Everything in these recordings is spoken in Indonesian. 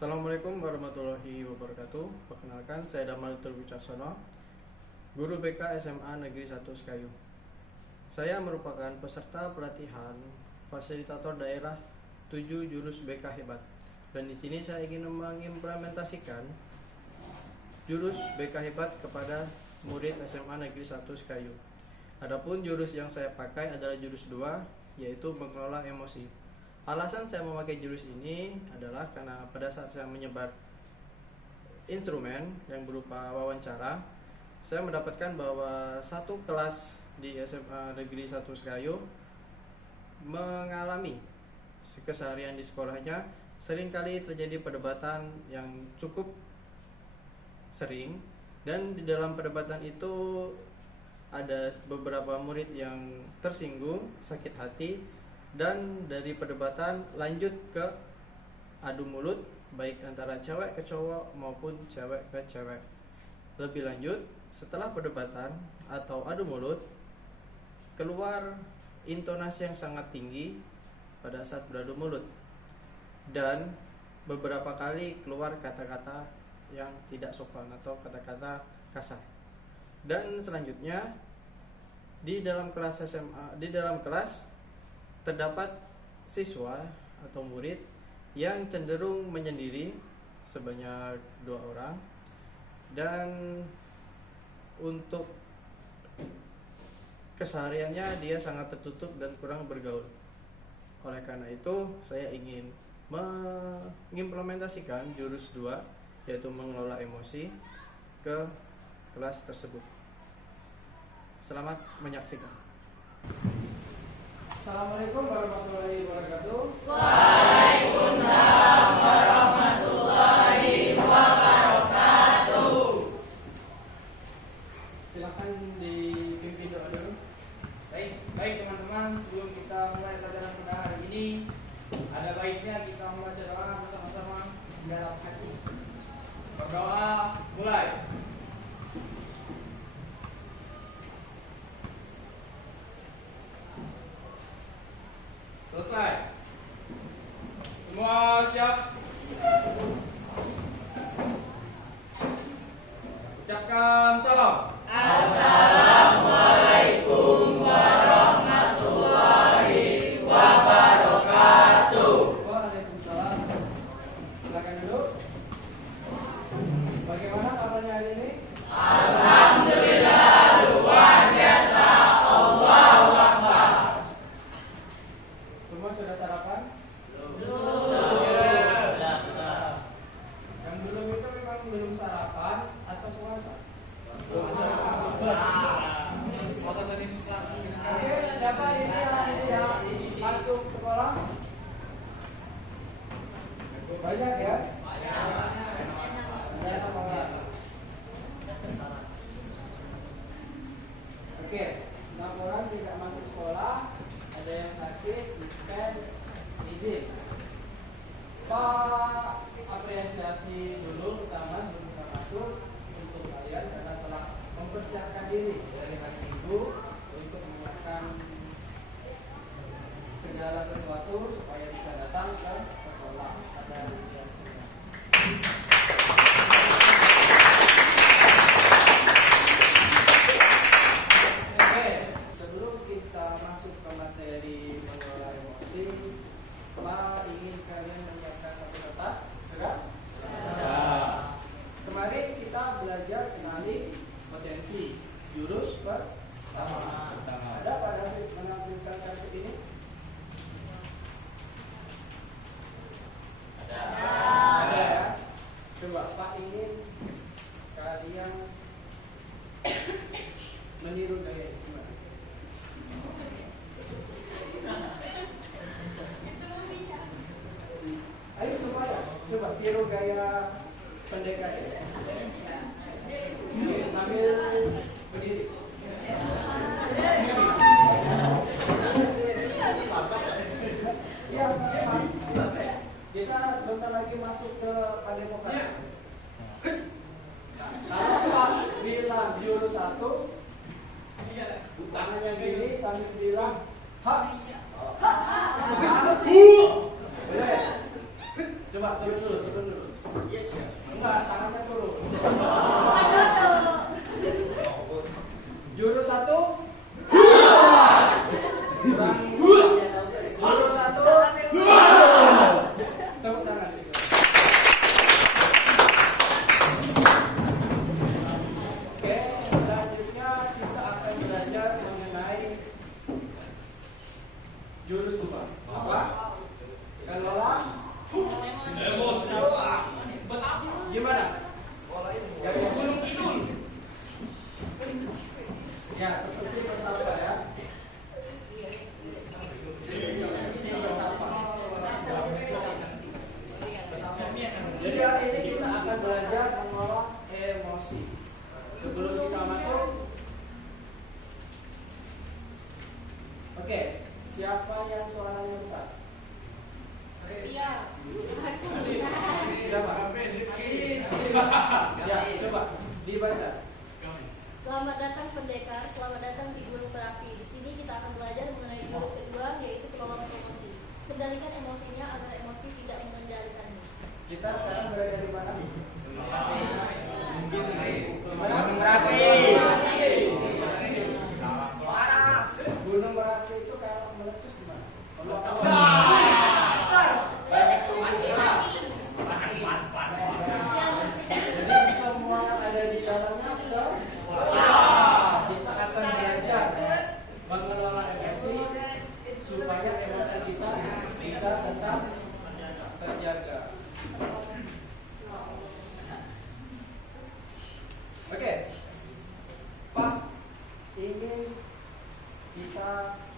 Assalamualaikum warahmatullahi wabarakatuh. Perkenalkan, saya Damalutul Wicaksono, guru BK SMA Negeri 1 Sekayu. Saya merupakan peserta pelatihan fasilitator daerah 7 jurus BK hebat. Dan di sini saya ingin mengimplementasikan jurus BK hebat kepada murid SMA Negeri 1 Sekayu. Adapun jurus yang saya pakai adalah jurus 2, yaitu mengelola emosi. Alasan saya memakai jurus ini adalah karena pada saat saya menyebar instrumen yang berupa wawancara, saya mendapatkan bahwa satu kelas di SMA Negeri 1 Sekayu mengalami keseharian di sekolahnya seringkali terjadi perdebatan yang cukup sering, dan di dalam perdebatan itu ada beberapa murid yang tersinggung, sakit hati, dan dari perdebatan lanjut ke adu mulut, baik antara cewek ke cowok maupun cewek ke cewek. Lebih lanjut, setelah perdebatan atau adu mulut, keluar intonasi yang sangat tinggi pada saat beradu mulut, dan beberapa kali keluar kata-kata yang tidak sopan atau kata-kata kasar. Dan selanjutnya di dalam kelas terdapat siswa atau murid yang cenderung menyendiri sebanyak 2 orang, dan untuk kesehariannya dia sangat tertutup dan kurang bergaul. Oleh karena itu, saya ingin mengimplementasikan jurus 2, yaitu mengelola emosi, ke kelas tersebut. Selamat menyaksikan. Assalamualaikum warahmatullahi wabarakatuh. Waalaikumsalam warahmatullahi wabarakatuh. Silakan dipimpin doa dulu. Baik teman-teman, sebelum kita mulai pelajaran pada hari ini, ada baiknya kita membaca doa bersama-sama di dalam hati. Berdoa, mulai. Selesai. Semua siap? Ucapkan salam. Assalamualaikum warahmatullahi wabarakatuh. Waalaikumsalam. Silakan duduk. Bagaimana kabarnya hari ini? Alhamdulillah luar biasa. Allahu Akbar. Semua sudah sarapan? Yang belum itu memang belum sarapan atau puasa? Oke, siapa ini yang masuk sekolah? Banyak ya? Banyak apa enggak? Oke, 6 orang tidak masuk sekolah, ada yang sakit, dan izin. Pak apresiasi dulu pertama sebelum kita masuk untuk kalian karena telah mempersiapkan diri dari hari Minggu untuk menyiapkan segala sesuatu supaya bisa datang ke sekolah pada hari yang sebenarnya. Oke, sebelum kita masuk ke materi mengelola emosi, Pak ingin kalian menyiapkan satu kertas, sudah? Kemarin kita belajar kenali potensi jurus pertama. Ada pada menampilkan kartu ini? Ada ya? Coba Pak ingin kalian meniru gaya gimana? Ayo semuanya, coba tiru gaya pendekar ya. Sambil berdiri. Ya, kita sebentar lagi masuk ke padepokan. Kalau Pak bilang jurus 1, tangannya gini sambil bilang ha. Boleh? Coba turun dulu. Bisa, tangannya turun. Jurus 1. Kurangi. Jurus 1. Tepuk tangan. Oke, selanjutnya kita akan belajar mengenai jurus 2. Apa? Kelola emosi. Gimana? Yang gunung kidul. Ya, seperti pertama ya. Jadi hari ini kita akan belajar mengolah emosi. Sebelum kita masuk, oke, siapa yang suaranya besar? Siapa? Ya, coba dibaca. Selamat datang pendekar, selamat datang di Gunung Merapi. Di sini kita akan belajar mengenai jurus kedua, yaitu kelola emosi. Kendalikan emosinya agar emosi tidak mengendalikanmu. Kita sekarang berada di mana? Gunung Merapi itu kalau meletus gimana? Jadi semua yang ada di dalamnya kita akan belajar mengelola emosi supaya emosi kita bisa tetap terjaga. Oke, Pak, ingin kita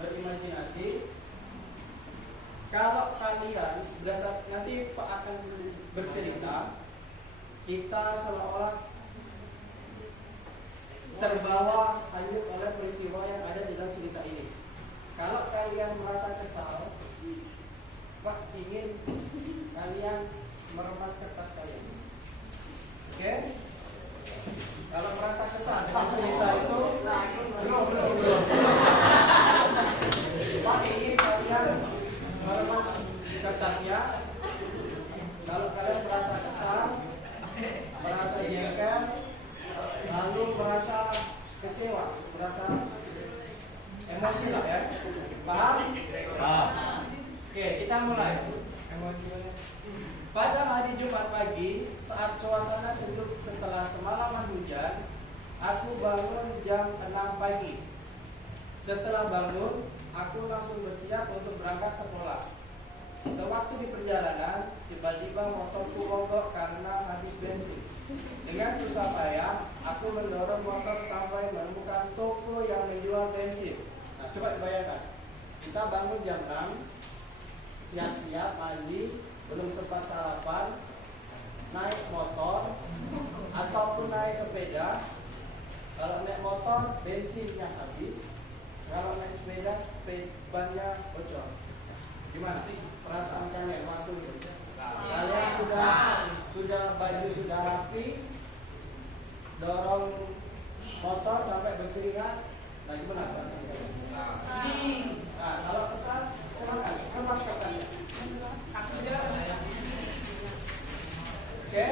berimajinasi kalau kalian berdasar nanti Pak akan bercerita, kita seolah-olah terbawa hanyut oleh peristiwa yang ada di dalam cerita ini. Kalau kalian merasa kesal, Pak ingin kalian meremas kertas kalian. Oke? Kalau merasa kesal dengan cerita itu, belum. Pak ingin kalian meremas kertasnya. Kalau kalian merasa kesal, merasa jengkel, lalu merasa kecewa, merasa emosi lah ya. Paham? Oke, kita mulai. Pada hari Jumat pagi, saat suasana sejuk setelah semalaman hujan, aku bangun jam 6 pagi. Setelah bangun, aku langsung bersiap untuk berangkat sekolah. Sewaktu di perjalanan, tiba-tiba motorku mogok karena habis bensin. Dengan susah payah, aku mendorong motor sampai menemukan toko yang menjual bensin. Nah, coba bayangkan, kita bangun jam 6, siap-siap mandi, belum sempat sarapan, naik motor ataupun naik sepeda. Kalau naik motor, bensinnya habis. Kalau naik sepeda, bannya bocor. Gimana? Perasaan kalian waktu itu? Kalian sudah baju sudah rapi, dorong motor sampai berkeringat. Nah, gimana perasaan kalian? Nah, kalau kesal, silakan kemas kertasnya. Oke.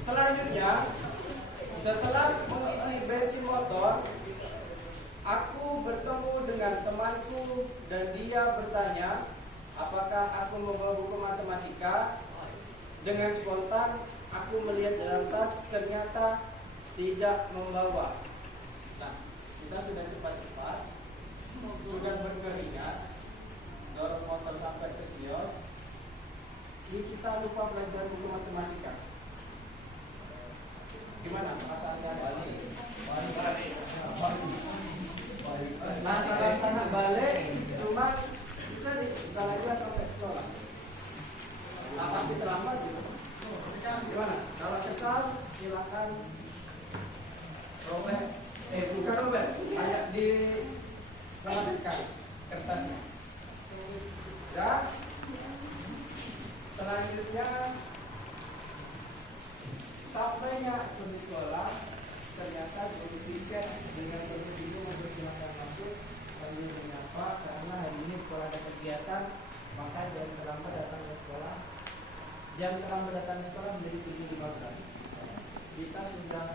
Selanjutnya, setelah mengisi bensin motor, aku bertemu dengan temanku dan dia bertanya apakah aku membawa buku matematika. Dengan spontan aku melihat dalam tas, ternyata tidak membawa. Nah, kita sudah cepat-cepat, sudah berkeringat, dorong motor sampai ke kios. Ini kita lupa belajar buku matematika. Gimana perasaan kalian? Nah, sangat balik, cuma kita bukan aja sampai sekolah. Nah, pasti terlambat juga. Gimana? Kalau kesal, silakan robek. Bukan robek, banyak dikeraskan kertasnya. Dan selanjutnya, sampainya aku di sekolah, ternyata diberi tiket dengan penuh bingung untuk silakan masuk. Kami menyapa karena hari ini sekolah jam terlambat datang sekolah menjadi 7.15. Kita sudah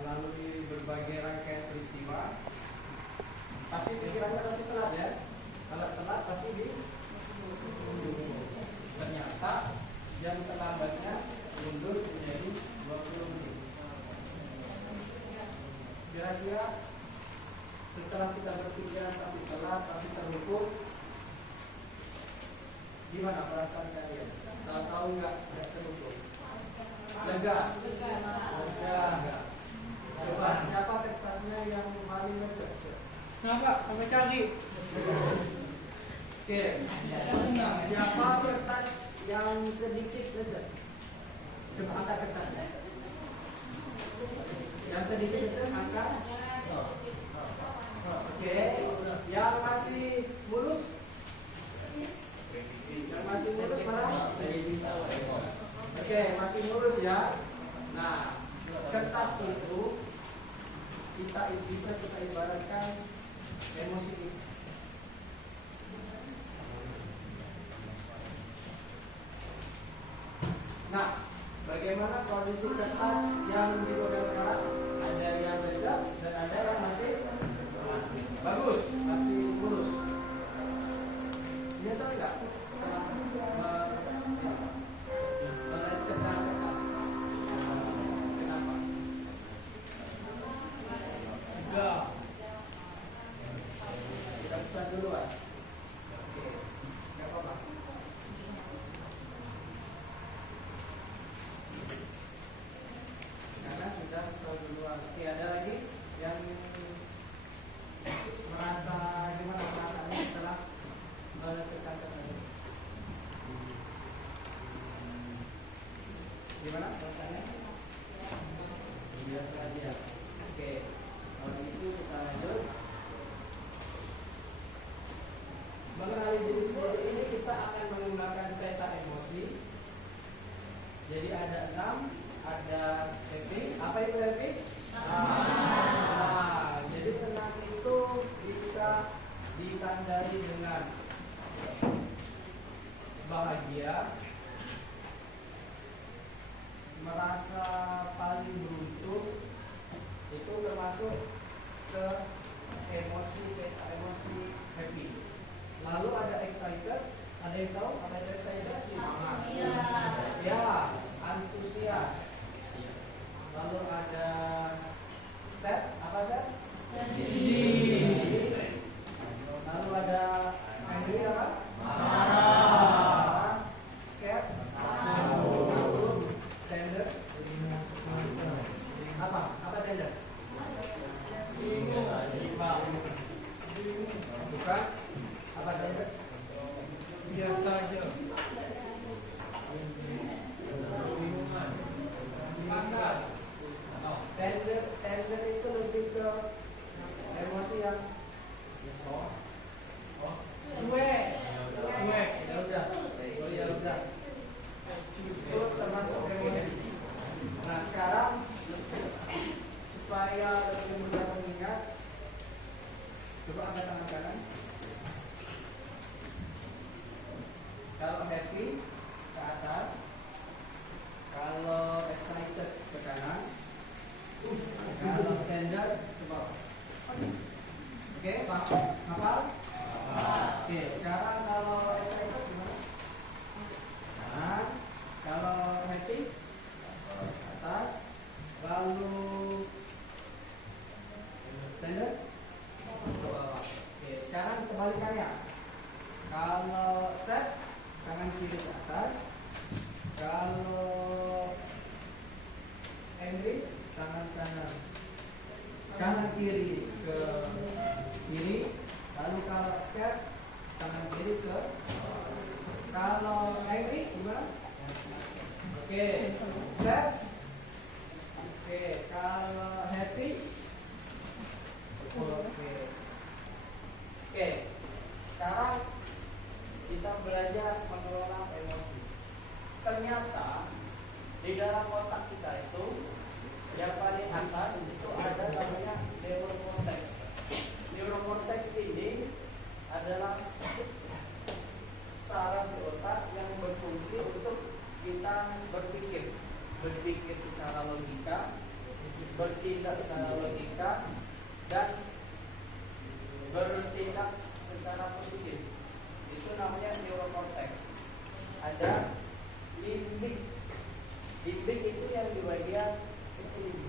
melalui berbagai rangkaian peristiwa. Pasti pikirannya pasti telat ya. Kalau telat pasti di ternyata jam terlambatnya mundur menjadi 20 menit. Kira-kira setelah kita berpikiran pasti telat, pasti terhukum, gimana perasaan kalian? Tahu nggak terhukum? Lega. Coba siapa kertasnya yang paling lega? Kenapa? Sampai cari. Oke. Siapa kertas yang sedikit lega? Coba angkat kertasnya. Yang sedikit itu angkat. Oke. Yang masih mulus? Yang masih mulus mana? Oke, masih mulus ya. Nah, kertas itu bisa kita ibaratkan emosi kita. Nah, bagaimana kondisi kertas yang dipegang sekarang? Ada yang lezat dan ada yang masih bagus, masih mulus. Nyesel nggak setelah melecetkan kertas? Kenapa? Enggak. Kita bisa duluan. Oke, nggak apa-apa. Karena sudah bisa duluan. Oke, ada lagi yang merasa gimana perasaannya setelah melecetkan kertas? Gimana perasaannya? Biasa aja. Oke, kalau begitu kita lanjut. Mengenali diri sendiri ini kita akan menggunakan peta emosi. Jadi ada 6, ada happy. Apa itu happy? Nah, jadi senang itu bisa ditandai dengan bahagia, merasa paling beruntung, itu termasuk ke emosi peta emosi happy. Lalu ada excited, ada yang tahu apa itu excited? Ya, antusias. Lalu ada sad, apa sad? Sedih. Lalu ada angry apa? Marah. Scared. Takut. Tender. Apa? Apa tender? Bingung. Bukan? Apa tender? Biasa aja. Tender itu lebih ke emosi yang ya udah. Itu termasuk emosi. Nah sekarang supaya lebih mudah mengingat, coba angkat tangan kanan. Kalau happy ke atas, kalau excited ke kanan, kalau tender ke bawah. Oke, paham? Hafal? Oke, sekarang kalau excited gimana? Kanan. Kalau happy atas. Lalu tender ke bawah. Oke, sekarang kebalikannya. Kalau sad, tangan kiri ke atas. Kalau angry, tangan kanan. Kanan kiri ke kiri. Lalu kalau scared, tangan kiri ke. Kalau angry gimana? Oke, sad. Oke, kalau happy. Oke, sekarang kita belajar mengelola emosi. Ternyata di dalam otak kita itu yang paling atas itu ada namanya neurocortex. Neurocortex ini adalah saraf di otak yang berfungsi untuk logika dan bertindak secara positif. Itu namanya neurokorteks. Ada limbik. Limbik itu yang di bagian kecil ini.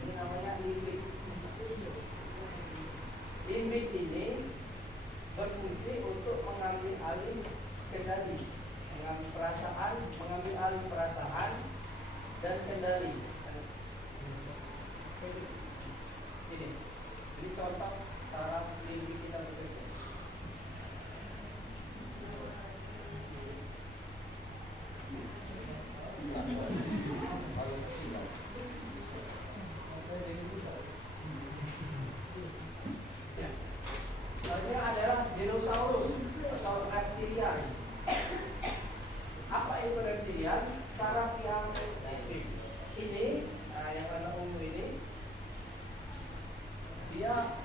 Ini namanya limbik. Limbik ini berfungsi untuk mengambil alih kendali, mengambil alih perasaan dan kendali. Ini contoh saraf limbik kita bekerja. Selanjutnya adalah dinosaurus atau reptilian. Apa itu reptilian? Saraf yang ini, yang warna ungu ini, dia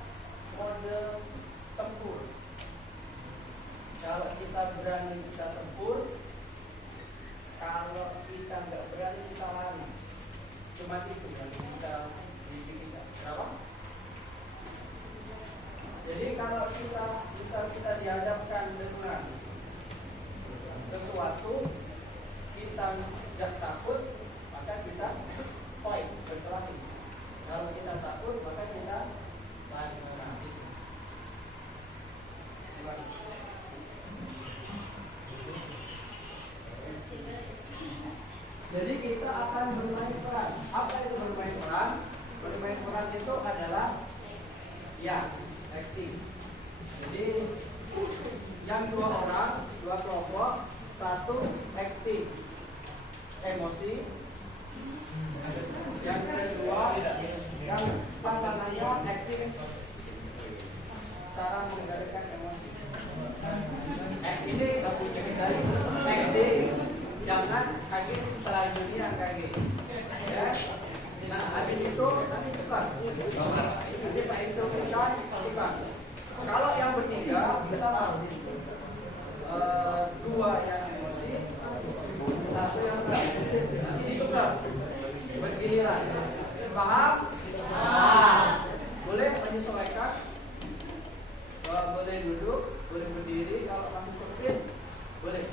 mode tempur. Kalau kita berani kita tempur, kalau kita nggak berani kita lari. Cuma itu yang bisa dibikin kita. Kenapa? Jadi kalau kita dihadapkan dengan sesuatu, kita tidak takut, maka kita fight, berkelahi. Kalau kita takut, maka kita lari. Jadi kita akan bermain peran. Apa itu bermain peran? Bermain peran itu adalah acting. Jadi yang dua kelompok, satu acting emosi, yang kedua yang pasangannya acting cara mengendalikan emosi. Ini acting, jangan kaget terlalu yang kaget. Ya. Nah, habis itu nanti tukar. Nanti Pak instruksikan tukar. Kalau yang bertiga bisa dua yang emosi, satu yang berat. Nanti ditukar. Bergiliran. Paham? Boleh menyesuaikan. Boleh duduk, boleh berdiri. Kalau masih sempit, boleh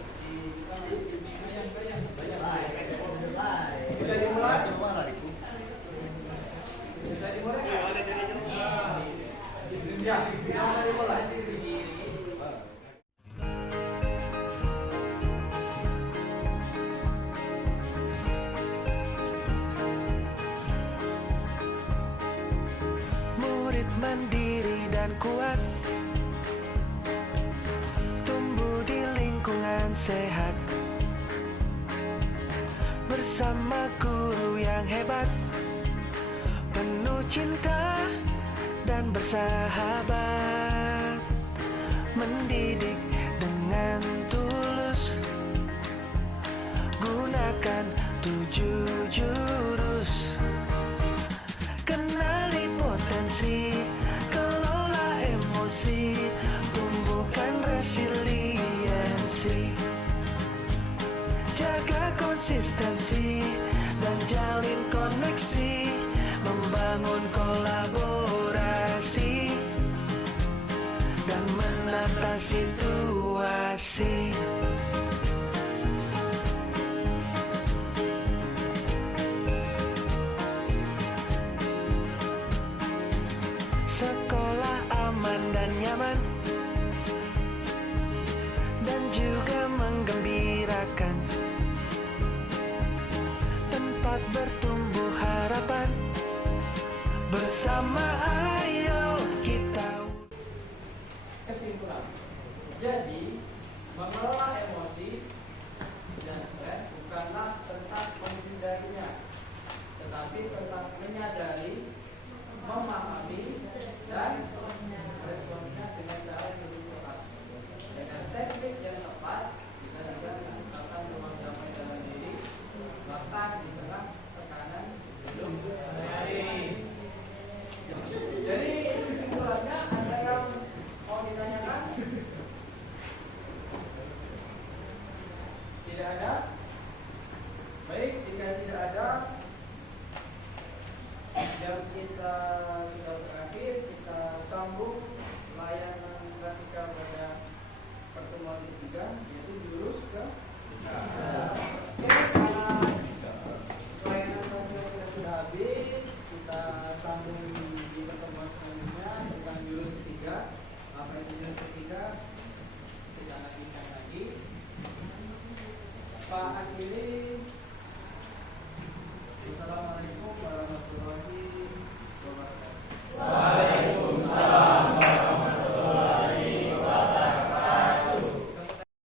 bisa dimulai. Bisa dimulai. Ya, bisa dimulai. Murid mandiri dan kuat, tumbuh di lingkungan sehat, bersama guru yang hebat, penuh cinta dan bersahabat, mendidik dengan tulus, gunakan 7 jurus, kenali potensi, kelola emosi, tumbuhkan resiliensi, jaga konsistensi dan jalin koneksi, membangun kolaborasi dan menata situasi. Sekolah aman dan nyaman dan juga menggembirakan, tempat bertumbuh harapan, bersama ayo kita. Kesimpulan. Jadi, mengelola emosi dan stres bukanlah tentang menghindarinya, tetapi tentang menyadari, memahami, dan responnya dengan cara yang lebih tepat. Dengan teknik yang tepat, kita bisa menciptakan ruang damai dalam diri, bahkan di tengah tekanan hidup. Jadi kesimpulannya, ada yang mau ditanyakan? Tidak ada? Baik, jika tidak ada, ketiga, yaitu jurus ketiga. Oke, karena pelayanan kita sudah habis, kita sambung di pertemuan selanjutnya tentang jurus ketiga. Apa itu jurus ketiga? Kita lanjutkan lagi. Pak Akili